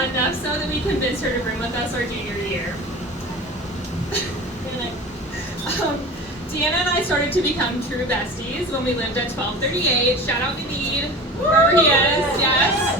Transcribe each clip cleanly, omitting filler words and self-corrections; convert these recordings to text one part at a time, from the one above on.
enough so that we convinced her to room with us our junior year. Deanna and I started to become true besties when we lived at 1238. Shout out Naveed, wherever he is, yes.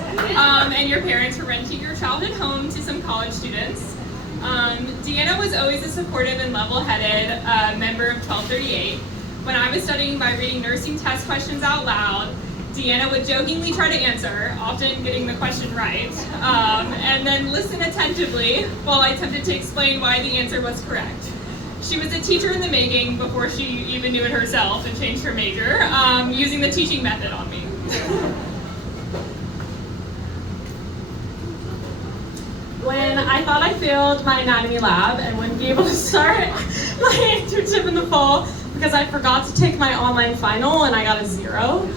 And your parents were renting your childhood home to some college students. Deanna was always a supportive and level-headed member of 1238. When I was studying by reading nursing test questions out loud, Deanna would jokingly try to answer, often getting the question right, and then listen attentively while I attempted to explain why the answer was correct. She was a teacher in the making before she even knew it herself and changed her major, using the teaching method on me. When I thought I failed my anatomy lab and wouldn't be able to start my internship in the fall because I forgot to take my online final and I got a 0,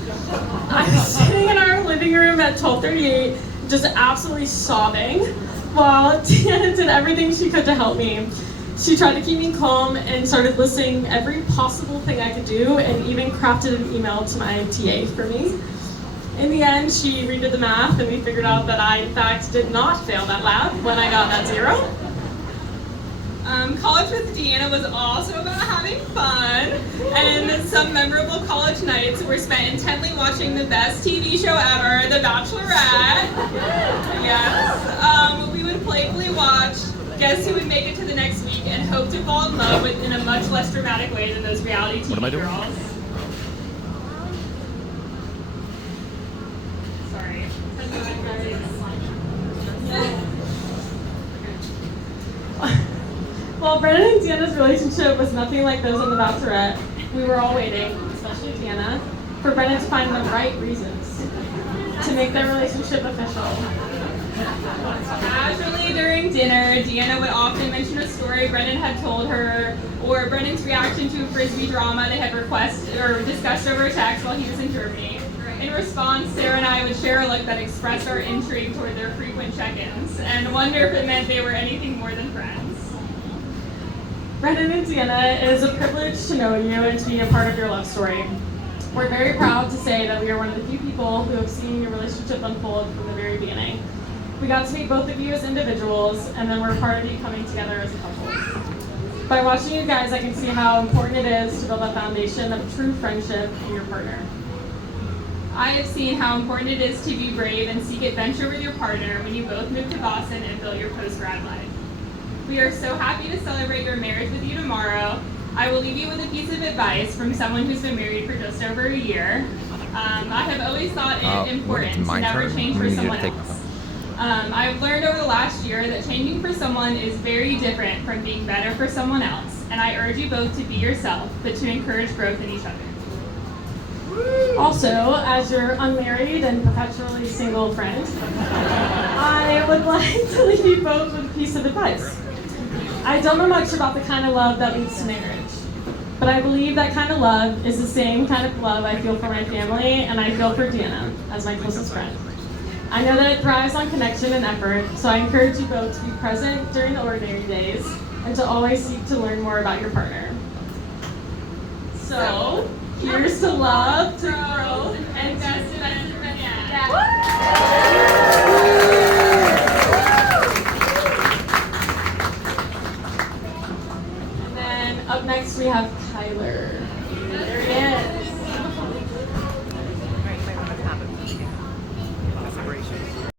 I was sitting in our living room at 1238 just absolutely sobbing while Deanna did everything she could to help me. She tried to keep me calm and started listing every possible thing I could do and even crafted an email to my TA for me. In the end, she redid the math and we figured out that I, in fact, did not fail that lab when I got that 0. College with Deanna was also about having fun, and some memorable college nights were spent intently watching the best TV show ever, The Bachelorette. Yes. We would playfully watch Guess Who Would Make It to the Next Week and hope to fall in love with in a much less dramatic way than those reality TV girls. Sorry. While Brennan and Deanna's relationship was nothing like those on The Bachelorette, we were all waiting, especially Deanna, for Brennan to find the right reasons to make their relationship official. Casually during dinner, Deanna would often mention a story Brennan had told her, or Brennan's reaction to a frisbee drama they had requested or discussed over text while he was in Germany. In response, Sara and I would share a look that expressed our intrigue toward their frequent check-ins, and wonder if it meant they were anything more than friends. Brennan and Deanna, it is a privilege to know you and to be a part of your love story. We're very proud to say that we are one of the few people who have seen your relationship unfold from the very beginning. We got to meet both of you as individuals, and then we're part of you coming together as a couple. By watching you guys, I can see how important it is to build a foundation of true friendship in your partner. I have seen how important it is to be brave and seek adventure with your partner when you both move to Boston and build your post-grad life. We are so happy to celebrate your marriage with you tomorrow. I will leave you with a piece of advice from someone who's been married for just over a year. I have always thought it important to never change for someone else. I've learned over the last year that changing for someone is very different from being better for someone else, and I urge you both to be yourself, but to encourage growth in each other. Also, as your unmarried and perpetually single friend, I would like to leave you both with a piece of advice. I don't know much about the kind of love that leads to marriage, but I believe that kind of love is the same kind of love I feel for my family and I feel for Deanna as my closest friend. I know that it thrives on connection and effort, so I encourage you both to be present during the ordinary days and to always seek to learn more about your partner. So, here's to love, to growth, and best adventure yet.